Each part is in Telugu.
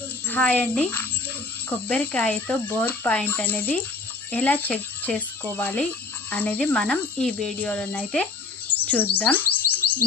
హాయ్ అండి. కొబ్బరికాయతో బోర్ పాయింట్ అనేది ఎలా చెక్ చేసుకోవాలి అనేది మనం ఈ వీడియోలోనైతే చూద్దాం.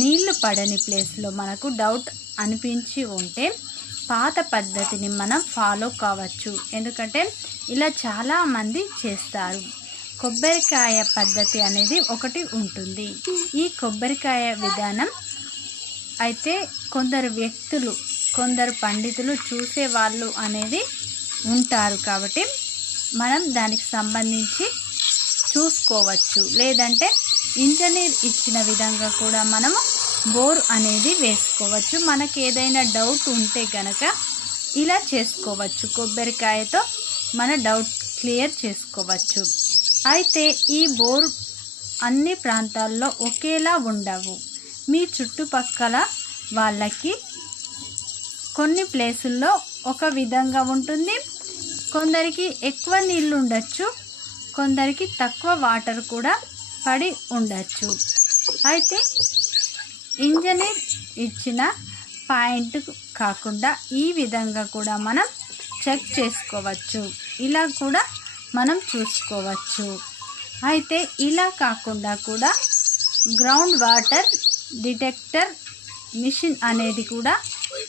నీళ్ళు పడని ప్లేస్లో మనకు డౌట్ అనిపించి ఉంటే పాత పద్ధతిని మనం ఫాలో కావచ్చు. ఎందుకంటే ఇలా చాలామంది చేస్తారు. కొబ్బరికాయ పద్ధతి అనేది ఒకటి ఉంటుంది. ఈ కొబ్బరికాయ విధానం అయితే కొందరు వ్యక్తులు కొందరు పండితులు చూసేవాళ్ళు అనేది ఉంటారు కాబట్టి మనం దానికి సంబంధించి చూసుకోవచ్చు. లేదంటే ఇంజనీర్ ఇచ్చిన విధంగా కూడా మనము బోర్ అనేది వేసుకోవచ్చు. మనకి ఏదైనా డౌట్ ఉంటే కనుక ఇలా చేసుకోవచ్చు. కొబ్బరికాయతో మన డౌట్ క్లియర్ చేసుకోవచ్చు. అయితే ఈ బోర్ అన్ని ప్రాంతాల్లో ఒకేలా ఉండవు. మీ చుట్టుపక్కల వాళ్ళకి కొన్ని ప్లేసుల్లో ఒక విధంగా ఉంటుంది. కొందరికి ఎక్కువ నీళ్ళు ఉండొచ్చు. కొందరికి తక్కువ వాటర్ కూడా పడి ఉండొచ్చు. అయితే ఇంజనీర్ ఇచ్చిన పాయింట్ కాకుండా ఈ విధంగా కూడా మనం చెక్ చేసుకోవచ్చు. ఇలా కూడా మనం చూసుకోవచ్చు. అయితే ఇలా కాకుండా కూడా గ్రౌండ్ వాటర్ డిటెక్టర్ మిషన్ అనేది కూడా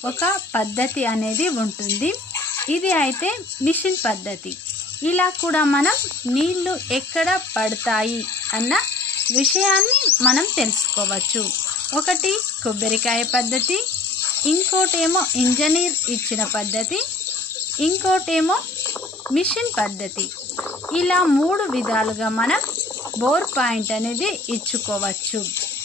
ఒక పద్ధతి అనేది ఉంటుంది. ఇది అయితే మిషన్ పద్ధతి. ఇలా కూడా మనం నీళ్ళు ఎక్కడ పడతాయి అన్న విషయాన్ని మనం తెలుసుకోవచ్చు. ఒకటి కొబ్బరికాయ పద్ధతి. ఇంకోటేమో ఇంజనీర్ ఇచ్చిన పద్ధతి. ఇంకోటేమో మిషన్ పద్ధతి. ఇలా మూడు విధాలుగా మనం బోర్ పాయింట్ అనేది ఇచ్చుకోవచ్చు.